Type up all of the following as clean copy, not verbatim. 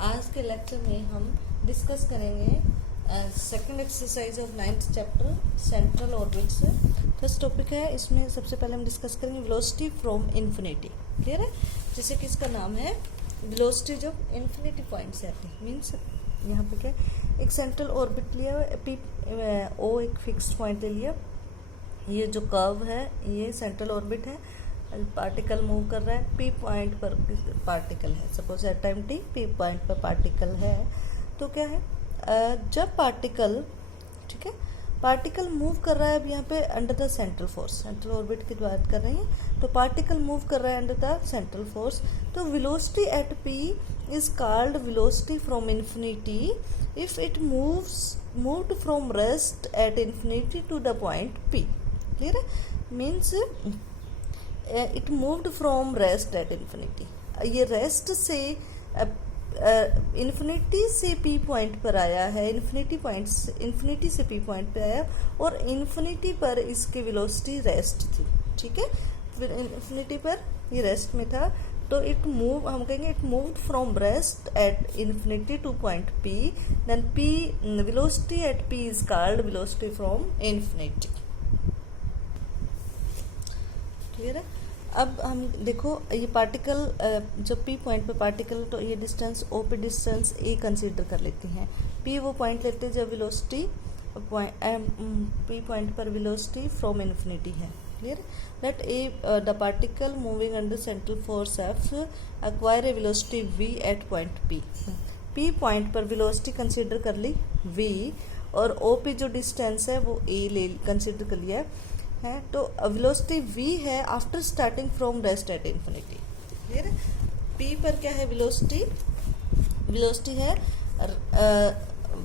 आज के लेक्चर में हम डिस्कस करेंगे second exercise of 9th chapter central orbits. First topic है, इसमें सबसे पहले हम डिस्कस करेंगे वेलोसिटी फ्रॉम इन्फिनिटी। क्लियर है? जैसे कि इसका नाम है वेलोसिटी जब इन्फिनिटी पॉइंट से आती है। मीन्स यहाँ पे क्या, एक सेंट्रल ऑर्बिट लिया, पी ओ एक फिक्स्ड पॉइंट ले लिया। ये जो कर्व है ये सेंट्रल ऑर्बिट है, पार्टिकल मूव कर रहा है, पी पॉइंट पर पार्टिकल है। Suppose at time T P point पर पार्टिकल है। तो क्या है, जब पार्टिकल, ठीक है, पार्टिकल मूव कर रहा है अब यहाँ पे under the central force, central orbit की बात कर रहे हैं, तो पार्टिकल मूव कर रहा है अंडर द सेंट्रल फोर्स। तो velocity at P is called velocity from infinity if it moved from rest at infinity to the point P. Clear है? Means it moved from rest at infinity. ये rest से infinity से P point पर आया है, infinity से P point पर आया और इन्फिनिटी पर इसकी वेलोसिटी रेस्ट थी। ठीक है, फिर इन्फिनिटी पर ये रेस्ट में था, तो इट मूव, हम कहेंगे it moved from rest at infinity to point P, then P velocity at P is called velocity from infinity. Clear है? अब हम देखो, ये पार्टिकल जब पी पॉइंट पे पार्टिकल, तो ये डिस्टेंस ओ पे डिस्टेंस ए कंसीडर कर लेते हैं। पी वो पॉइंट लेते हैं जब वेलोसिटी पी पॉइंट पर वेलोसिटी फ्रॉम इन्फिनिटी है। Clear? Let A the particle moving under central force F acquire a velocity V at point P. P point पर वेलोसिटी कंसीडर कर ली वी, और ओ पे जो डिस्टेंस है वो ए ले कंसीडर कर लिया है। तो वेलोसिटी v है after starting from rest at infinity. Clear है? p पर क्या है वेलोसिटी है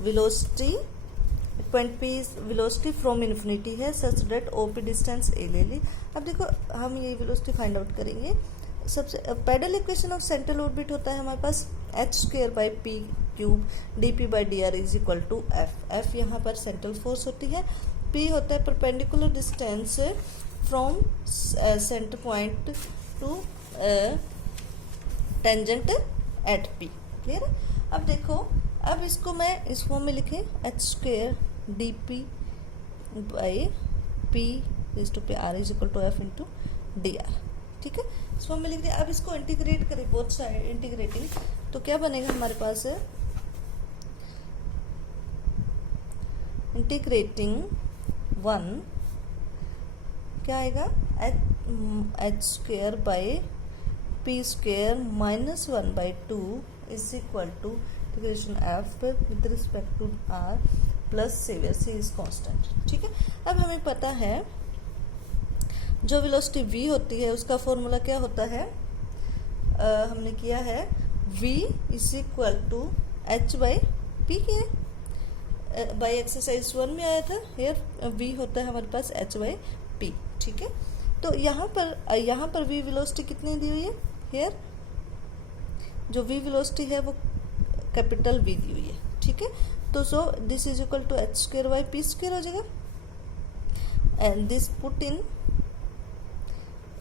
velocity point p velocity from infinity है such that O P distance a ले ली। अब देखो हम ये वेलोसिटी फाइंड आउट करेंगे। सबसे parallel equation of central orbit होता है हमारे पास h² by P cube dp by D R is equal to f। यहाँ पर सेंट्रल फोर्स होती है, p होता है perpendicular distance from centre point two tangent at p। Clear है? अब देखो, अब इसको मैं इस फॉर्म में लिखे h² dp by p is to r is equal to f into D R. ठीक है, इस फॉर्म में लिख दिया। अब इसको इंटीग्रेट करें, बोथ साइड इंटीग्रेटिंग, तो क्या बनेगा हमारे पास है इंटीग्रेटिंग 1 क्या आएगा, h² by p² minus 1 by 2 is equal to integration f with respect to r plus saviour C is constant. ठीक है, अब हमें पता है जो वेलोसिटी v होती है उसका फॉर्मूला क्या होता है, हमने किया है v is equal to h by p किया बाई एक्सरसाइज 1 में आया था। हेयर v होता है हमारे पास h बाई p। ठीक है, तो यहाँ पर v वेलोसिटी कितनी दी हुई है, हेयर जो v वेलोसिटी है वो कैपिटल V दी हुई है। ठीक है, तो so this is equal to h² by p² हो जाएगा, and this put in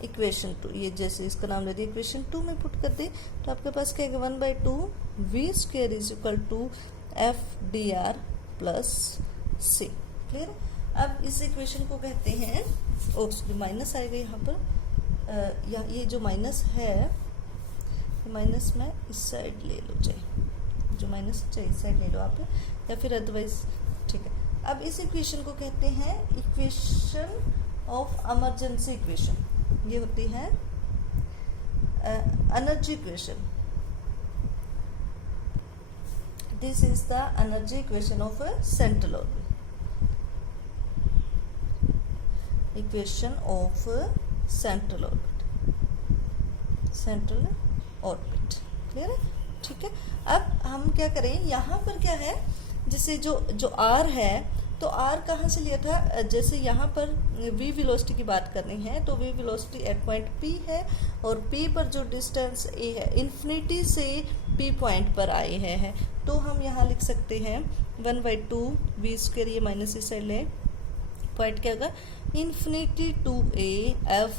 equation 2। ये जैसे इसका नाम दे दिया इक्वेशन 2 में पुट कर दे, तो आपके पास क्या है 1 by 2 v² is equal to f D R plus C. Clear? अब इस इक्वेशन को कहते हैं, माइनस आएगा यहाँ पर, ये जो माइनस है, माइनस में इस साइड ले लो, चाहे जो माइनस चाहिए इस साइड ले लो आप, या फिर अदरवाइज। ठीक है, अब इस इक्वेशन को कहते हैं इक्वेशन ऑफ इमरजेंसी इक्वेशन। ये होती है energy equation. This is the energy equation of a central orbit. Equation of a central orbit. Central orbit. Clear है? ठीक है, अब हम क्या करें, यहाँ पर क्या है, जैसे जो r है, तो r कहाँ से लिया था, जैसे यहाँ पर v वेलोसिटी की बात करनी है, तो v velocity at point p है, और p पर जो डिस्टेंस a है इन्फिनिटी से p पॉइंट पर आए हैं, तो हम यहाँ लिख सकते हैं 1 बाई 2 v², ये माइनस इस साइड ले, पॉइंट क्या होगा infinity to a f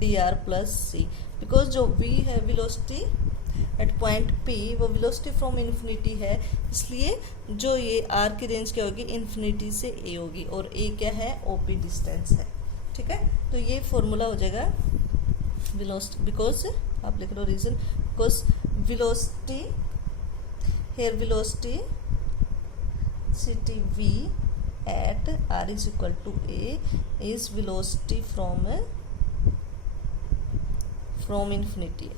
D R plus C, because जो v है वेलोसिटी एट पॉइंट P वो वेलोसिटी फ्रॉम इन्फिनिटी है, इसलिए जो ये r की रेंज क्या होगी, इन्फिनिटी से a होगी, और a क्या है, OP डिस्टेंस है। ठीक है, तो ये फॉर्मूला हो जाएगा वेलोसिटी, बिकॉज आप लिख लो reason, because velocity here velocity CTV at r is equal to a is velocity from infinity,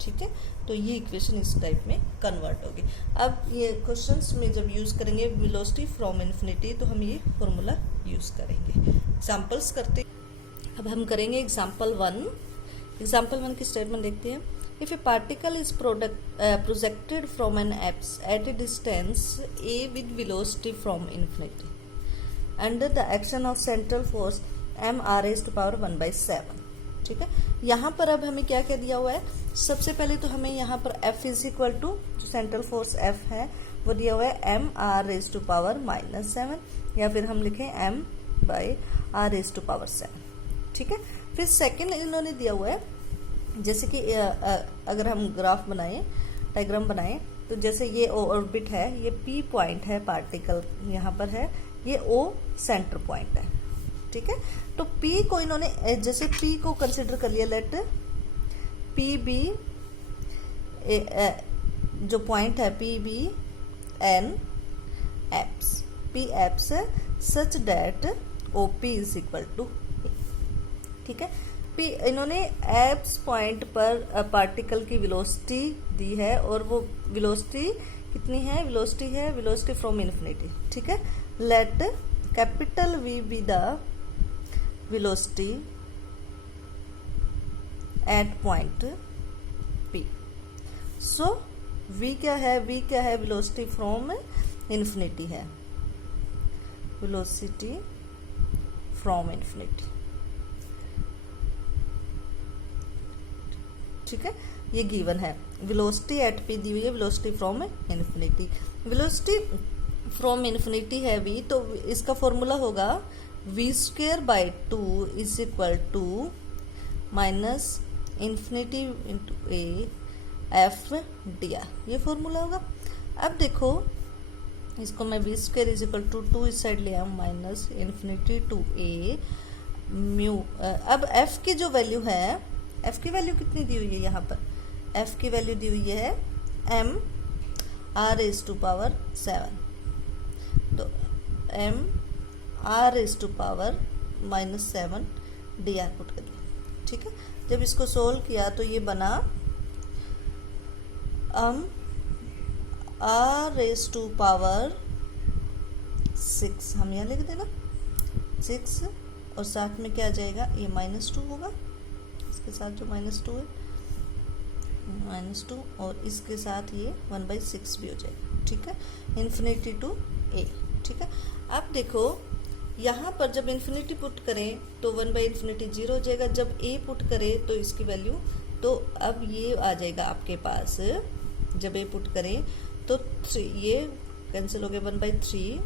ठीक है। तो ये इक्वेशन इस टाइप में कन्वर्ट होगी। अब ये क्वेश्चंस में जब यूज़ करेंगे वेलोसिटी फ्रॉम इन्फिनिटी, तो हम ये फॉर्मूला यूज़ करेंगे। एग्जांपल्स करते, अब हम करेंगे एग्जांपल 1 की स्टेटमेंट देखते हैं। If a particle is projected from an apse at a distance a with velocity from infinity under the action of central force m r raised to power 1/7, ठीक है। यहाँ पर अब हमें क्या क्या दिया हुआ है, सबसे पहले तो हमें यहाँ पर F इज इक्वल टू जो सेंट्रल फोर्स F है वो दिया हुआ है m r raised to power -7, या फिर हम लिखें m by r raised to power 7, ठीक है। फिर सेकेंड इन्होंने दिया हुआ है, जैसे कि अगर हम ग्राफ बनाएं, डायग्राम बनाएं, तो जैसे ये ऑर्बिट है, ये P पॉइंट है, पार्टिकल यहाँ पर है, ये O सेंटर पॉइंट है, ठीक है। तो P को इन्होंने, जैसे P को कंसिडर कर लिया, लेट P बी जो पॉइंट है P be an apse, P apse such that OP is equal to, ठीक है। इन्होंने एप्स पॉइंट पर पार्टिकल की वेलोसिटी दी है, और वो वेलोसिटी कितनी है, वेलोसिटी फ्रॉम इन्फिनिटी, ठीक है। Let capital V be the velocity at point P। So V क्या है, वेलोसिटी फ्रॉम इन्फिनिटी है, वेलोसिटी फ्रॉम इन्फिनिटी, ठीक है। ये गिवन है, वेलोसिटी एट P दी हुई है, velocity from infinity, velocity from infinity है V, तो इसका फॉर्मूला होगा v²/2 is equal to minus infinity into a f dr, ये फॉर्मूला होगा। अब देखो इसको मैं v² इज इक्वल टू 2 इस साइड ले आऊँ, minus infinity to a mu. अब f की जो वैल्यू है, f की वैल्यू कितनी दी हुई है, यहाँ पर f की वैल्यू दी हुई है m r raised to power 7, तो m r raised to power -7 dr put कर दिया, ठीक है। जब इसको सोल्व किया तो ये बना r raised to power 6, हम यहाँ लिख देना 6, और साथ में क्या आ जाएगा, ये -2 होगा, इसके साथ जो -2 है, -2, और इसके साथ ये 1/6 भी हो जाएगा, ठीक है, इन्फिनिटी टू a, ठीक है। अब देखो यहाँ पर जब इन्फिनिटी पुट करें तो 1/∞ 0 हो जाएगा, जब a पुट करें तो इसकी वैल्यू, तो अब ये आ जाएगा आपके पास, जब a पुट करें तो 3, ये कैंसिल हो गया, 1/3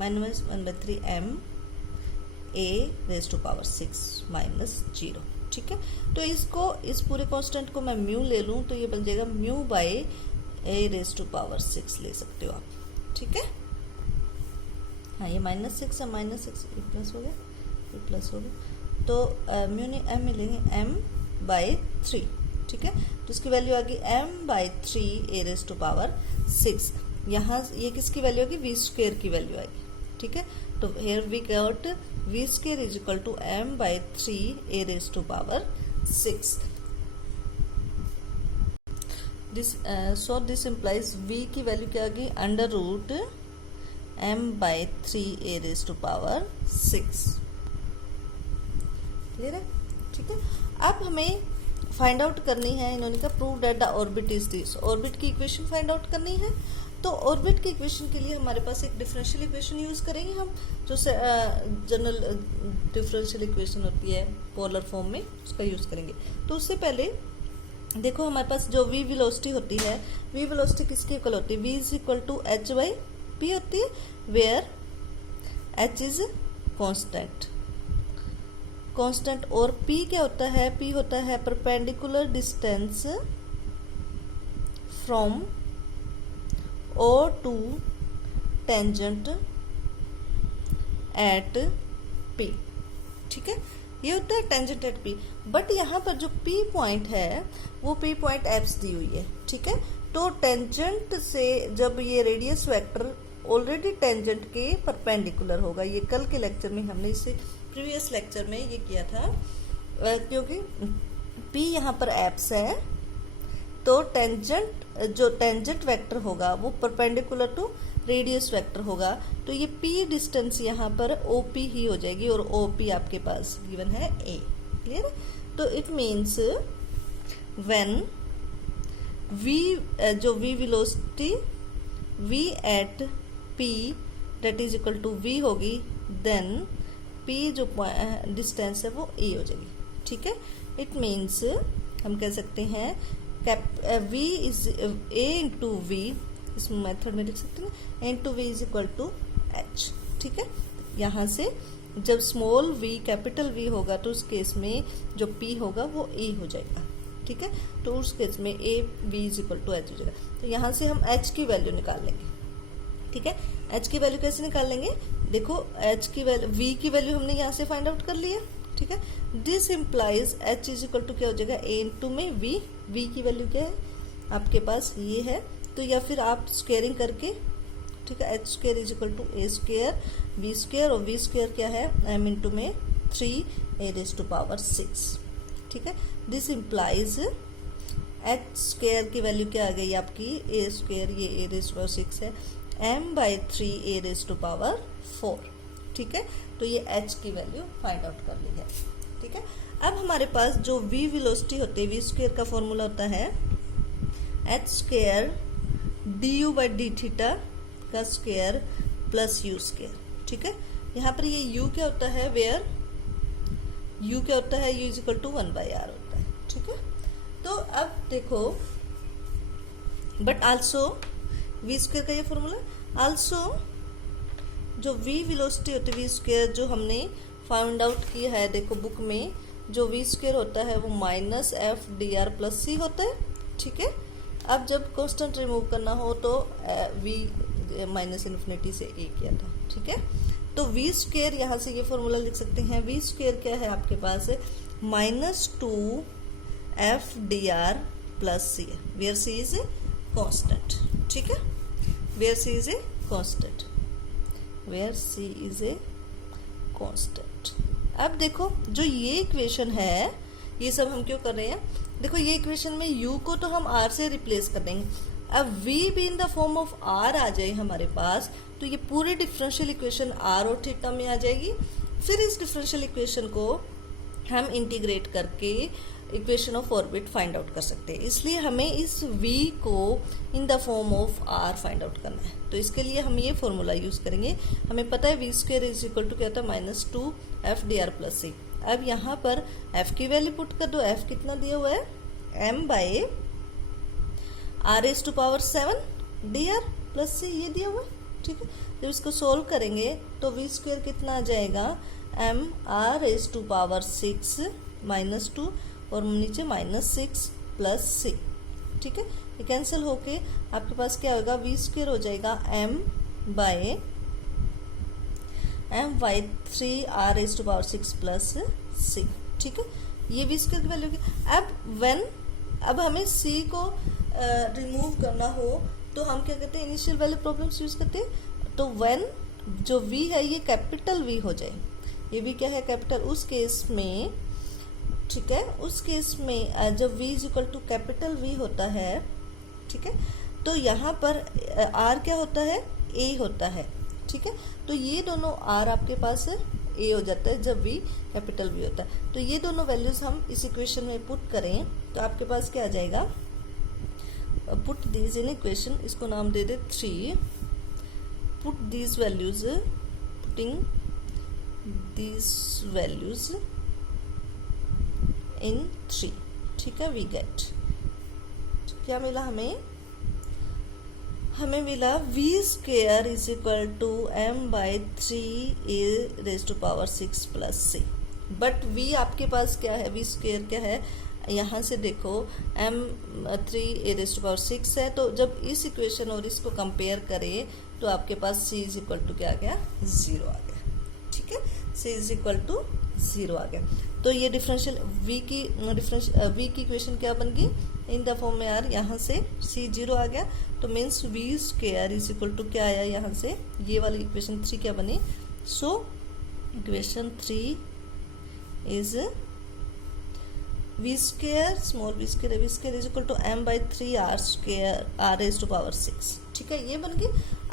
minus 1/3 m a raised to power 6 -0, ठीक है। तो इसको, इस पूरे कांस्टेंट को मैं म्यू ले लूँ तो ये बन जाएगा mu by a raised to power 6 ले सकते हो आप, ठीक है। हाँ, ये -6 है, -6 प्लस हो गया, ये प्लस हो गया, तो म्यू ने m मिलेंगे m/3, ठीक है। तो इसकी वैल्यू आ गई m/3 a raised to power 6। यहाँ ये किसकी वैल्यू होगी, v² की वैल्यू आएगी, ठीक है। तो here we got v² is equal to m/3 a raised to power 6. So this implies v की वैल्यू क्या आ गई, √ m/3 a raised to power 6, clear है, ठीक है। अब हमें फाइंड आउट करनी है, इन्होंने कहा prove that the orbit is this, orbit की इक्वेशन फाइंड आउट करनी है। तो ऑर्बिट की इक्वेशन के लिए हमारे पास एक डिफरेंशियल इक्वेशन यूज करेंगे हम, जो जनरल डिफरेंशियल इक्वेशन होती है पोलर फॉर्म में, उसका यूज करेंगे। तो उससे पहले देखो हमारे पास जो v वेलोसिटी होती है, v वेलोसिटी किसके इक्वल होती है, v is equal to h/p होती है, वेयर h इज कांस्टेंट, और p क्या होता है, p होता है perpendicular distance from o to tangent at p, ठीक है, ये होता है टेंजेंट एट p। बट यहाँ पर जो p पॉइंट है वो p पॉइंट एप्स दी हुई है, ठीक है। तो टेंजेंट से जब ये रेडियस वेक्टर ऑलरेडी टेंजेंट के परपेंडिकुलर होगा, ये कल के लेक्चर में हमने इसे प्रीवियस लेक्चर में ये किया था, क्योंकि p यहाँ पर एप्स है तो टेंजेंट जो टेंजेंट वेक्टर होगा वो परपेंडिकुलर टू रेडियस वेक्टर होगा, तो ये p डिस्टेंस यहाँ पर OP ही हो जाएगी, और OP आपके पास गिवन है a, क्लियर। तो इट मीन्स व्हेन v जो v velocity v at p that is equal to v होगी, देन p जो डिस्टेंस है वो a हो जाएगी, ठीक है। इट मीन्स हम कह सकते हैं v is a into v, इस मेथड में लिख सकते हैं into v is equal to h, ठीक है। यहाँ से जब स्मॉल v कैपिटल V होगा तो उस केस में जो p होगा वो a हो जाएगा, ठीक है। तो उस केस में a v is equal to h हो जाएगा। तो यहाँ से हम h की वैल्यू निकाल लेंगे, ठीक है। h की वैल्यू कैसे निकाल लेंगे, देखो h की वैल्यू v की वैल्यू हमने यहाँ से फाइंड आउट कर लिया, ठीक है। This implies h is equal to क्या हो जाएगा, a इंटू में v की वैल्यू क्या है आपके पास ये है, तो या फिर आप स्क्वेयरिंग करके, ठीक है, h square is equal to a square v square, और v स्क्वेयर क्या है m इंटू में 3a रेज़ टू पावर 6, ठीक है। दिस इम्प्लाइज h स्क्वेयर की वैल्यू क्या आ गई आपकी a स्क्वेयर, ये a रेज़ टू पावर 6 है, m by 3a raise to power 4, ठीक है। तो ये h की वैल्यू फाइंड आउट कर ली है, ठीक है। अब हमारे पास जो v वेलोसिटी होती है, v स्क्वेयर का फॉर्मूला होता है h square du by D theta का स्क्वेयर प्लस u स्क्वेयर, ठीक है। यहाँ पर ये u क्या होता है, वेयर u क्या होता है, u is equal to 1 by r होता है, ठीक है। तो अब देखो, बट आल्सो v स्क्वेयर का ये फॉर्मूला, आल्सो जो v वेलोसिटी होती है v स्क्वेयर जो हमने फाइंड आउट किया है, देखो बुक में जो v स्क्वेयर होता है वो minus F D R plus C होता है, ठीक है। अब जब कांस्टेंट रिमूव करना हो तो v माइनस इन्फिनिटी से a किया था, ठीक है। तो v स्क्वेयर यहाँ से ये फॉर्मूला लिख सकते हैं, v स्क्वेयर क्या है आपके पास -2 F D R plus C, where C is a constant, ठीक है, where C is a constant, where C is a constant. अब देखो जो ये इक्वेशन है, ये सब हम क्यों कर रहे हैं, देखो ये इक्वेशन में u को तो हम r से रिप्लेस कर देंगे, अब v भी in the form of r आ जाए हमारे पास, तो ये पूरी डिफरेंशियल इक्वेशन r और थीटा में आ जाएगी। फिर इस डिफरेंशियल इक्वेशन को हम इंटीग्रेट करके equation of orbit find out कर सकते हैं, इसलिए हमें इस v को in the form of r find out करना है। तो इसके लिए हम ये फॉर्मूला यूज करेंगे, हमें पता है v square is equal to क्या था -2 F D R plus C. अब यहाँ पर f की वैल्यू पुट कर दो, f कितना दिया हुआ है m by r raise to power 7 D R plus C, ये दिया हुआ है, ठीक है। जब इसको सोल्व करेंगे तो v स्क्वेयर कितना आ जाएगा, m r raise to power 6 -2 और नीचे -6 प्लस सी, ठीक है। ये कैंसिल होके आपके पास क्या होगा, v स्क्वेयर हो जाएगा m by 3 r raise to power 6 plus C, ठीक है। ये v स्क्वेयर की वैल्यू की। अब हमें c को रिमूव करना हो तो हम क्या करते हैं, इनिशियल वैल्यू प्रॉब्लम्स यूज करते हैं। तो व्हेन जो v है ये कैपिटल v हो जाए, ये v क्या है कैपिटल, उस केस में, ठीक है, उस केस में जब v is equal to capital v होता है, ठीक है, तो यहाँ पर r क्या होता है, a होता है, ठीक है। तो ये दोनों r आपके पास a हो जाता है जब v कैपिटल V होता है। तो ये दोनों वैल्यूज हम इस इक्वेशन में पुट करें तो आपके पास क्या आ जाएगा, पुट दीज इन इक्वेशन, इसको नाम दे दे 3, put these values, putting these values in 3, ठीक है, वी गेट क्या मिला हमें मिला v square is equal to m by 3 a raise to power 6 plus c, but v आपके पास क्या है, v स्क्वायर क्या है, यहाँ से देखो m3 a⁻6 है, तो जब इस इक्वेशन और इसको कंपेयर करें तो आपके पास c इज इक्वल टू क्या आ गया, 0 आ गया। ठीक है, c इज इक्वल टू 0 आ गया। तो ये डिफरेंशियल v की इक्वेशन क्या बन गई, इन द फॉर्म में यार यहाँ से c 0 आ गया, तो means v square is equal to क्या आया यहाँ से, ये वाली इक्वेशन 3 क्या बनी, so equation 3 is v square, small v square is equal to m/3 r square r⁻⁶। ठीक है, ये बन गई।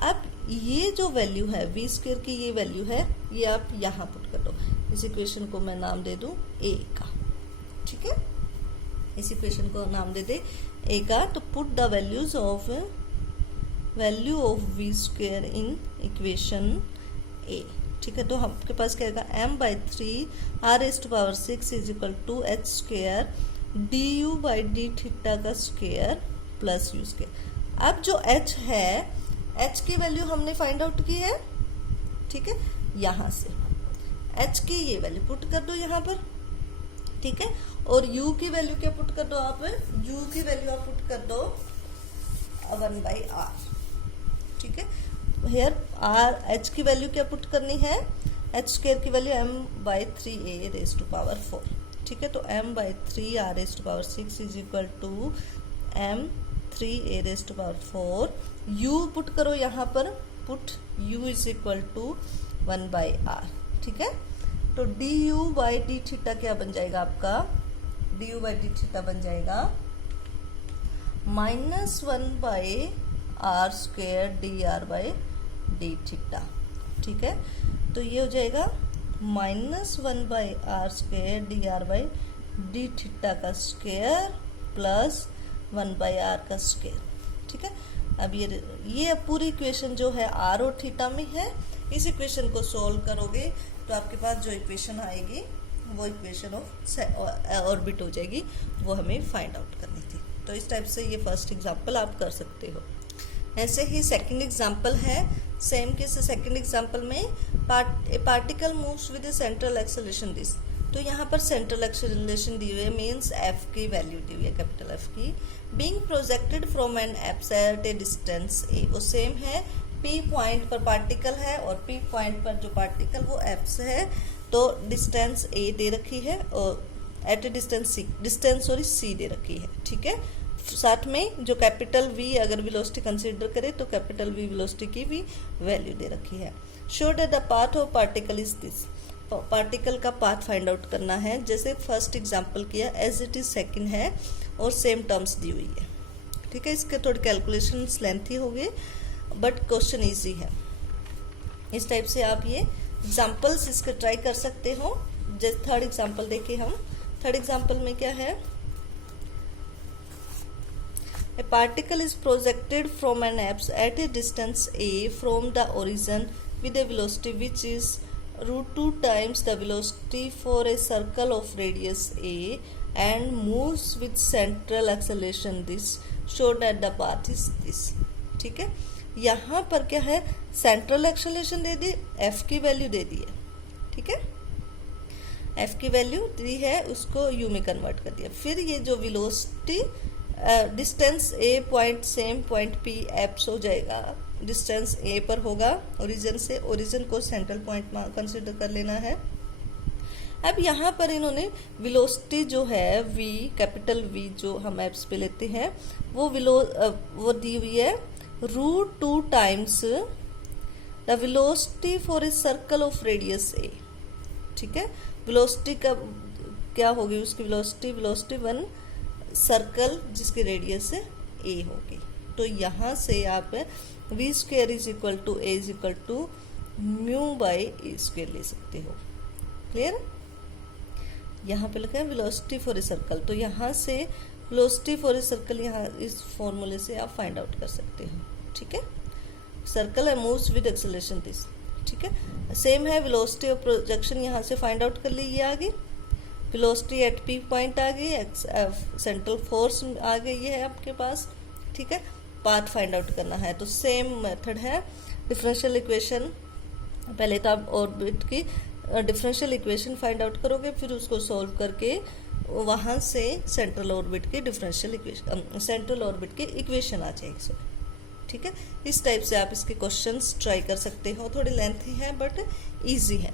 अब ये जो वैल्यू है v स्क्वायर की, ये वैल्यू है, ये आप यहाँ पुट कर दो। इस इक्वेशन को मैं नाम दे दूँ a का। ठीक है, इस इक्वेशन को नाम दे दे a का। तो put the value of v square in equation a। ठीक है, तो आपके पास क्या आएगा, m/3 r⁻⁶ is equal to h square du/d theta का स्क्वायर प्लस u स्क्वायर। अब जो h है, h की वैल्यू हमने फाइंड आउट की है। ठीक है, यहाँ से h की ये वैल्यू पुट कर दो यहाँ पर। ठीक है, और u की वैल्यू क्या पुट कर दो आप, u की वैल्यू आप पुट कर दो 1/r। ठीक है, हेयर r h की वैल्यू क्या पुट करनी है, h स्क्वायर की वैल्यू m/3 a⁻⁴। ठीक है, तो m/3 r⁻⁶ is equal to m3 a⁴। u put करो यहाँ पर, put u is equal to 1/r। ठीक है, तो du/d थीटा क्या बन जाएगा आपका, du/d थीटा बन जाएगा -1/r स्क्वायर dr/d थीटा। ठीक है, तो ये हो जाएगा -1/r स्क्वायर dr/d थीटा का स्क्वायर प्लस 1/r का स्क्वायर। ठीक है, अब ये पूरी इक्वेशन जो है r और थीटा में है। इस इक्वेशन को सोल्व करोगे तो आपके पास जो इक्वेशन आएगी वो इक्वेशन ऑफ ऑर्बिट हो जाएगी, वो हमें फाइंड आउट करनी थी। तो इस टाइप से ये फर्स्ट एग्जांपल आप कर सकते हो। ऐसे ही सेकंड एग्जांपल है, सेम के सेकंड एग्जांपल में particle moves with central acceleration this. तो यहाँ पर सेंट्रल एक्सेलरेशन दी हुई है, मीन्स f की वैल्यू दी हुई है, कैपिटल F की, being projected from an apse at a distance a। वो सेम है, P पॉइंट पर पार्टिकल है और P पॉइंट पर जो पार्टिकल वो एप्स है, तो डिस्टेंस a दे रखी है और एट ए डिस्टेंस c दे रखी है। ठीक है, साथ में जो कैपिटल V अगर वेलोसिटी कंसीडर करें तो कैपिटल V वेलोसिटी की भी वैल्यू दे रखी है। Show that the path of particle is this. Particle का पाथ फाइंड आउट करना है, जैसे फर्स्ट एग्जांपल किया एज इट इज सेकंड है और सेम टर्म्स दी हुई है। ठीक है, इसके थोड़ी कैलकुलेशन लेंथी हो गई बट क्वेश्चन इजी है। इस टाइप से आप ये एग्जाम्पल्स इसके ट्राई कर सकते हो। जैसे थर्ड एग्जाम्पल देखें हम, थर्ड एग्जाम्पल में क्या है, A particle is projected from an apse at a distance a from the origin with a velocity which is √2 times the velocity for a circle of radius a and moves with central acceleration this, show that the path is this। ठीक है, यहाँ पर क्या है, central acceleration दे दी, f की value दे दी है। ठीक है, f की वैल्यू दी है, उसको u में कन्वर्ट कर दिया। फिर ये जो velocity distance a point same point P apps हो जाएगा, डिस्टेंस a पर होगा ओरिजिन से, ओरिजिन को सेंट्रल पॉइंट कंसिडर कर लेना है। अब यहाँ पर इन्होंने वेलोसिटी जो है v, कैपिटल V जो हम एप्स पे लेते हैं, वो दी हुई है √2 times the velocity for a circle of radius a। ठीक है, वेलोसिटी का क्या होगी, उसकी वेलोसिटी 1 सर्कल जिसकी रेडियस a होगी। तो यहाँ से आप v square is equal to a is equal to μ/a square ले सकते हो। क्लियर, यहाँ पे लिखा है वेलोसिटी फॉर ए सर्कल, तो यहाँ से वेलोसिटी फॉर ए सर्कल यहाँ इस फॉर्मूले से आप फाइंड आउट कर सकते हो। ठीक है, सर्कल है मूव्स विद एक्सेलरेशन दिस। ठीक है, सेम है वेलोसिटी ऑफ प्रोजेक्शन, यहाँ से फाइंड आउट कर ली, ये आ गई वेलोसिटी एट P पॉइंट आ गई, सेंट्रल फोर्स आ गई है आपके पास। ठीक है, पाथ फाइंड आउट करना है, तो सेम मेथड है। डिफरेंशियल इक्वेशन पहले तो आप ऑर्बिट की डिफरेंशियल इक्वेशन फाइंड आउट करोगे, फिर उसको सॉल्व करके वहाँ से सेंट्रल ऑर्बिट के डिफरेंशियल इक्वेशन, सेंट्रल ऑर्बिट के इक्वेशन आ जाएगी। ठीक है, इस टाइप से आप इसके क्वेश्चंस ट्राई कर सकते हो। थोड़ी लेंथी है बट इजी है।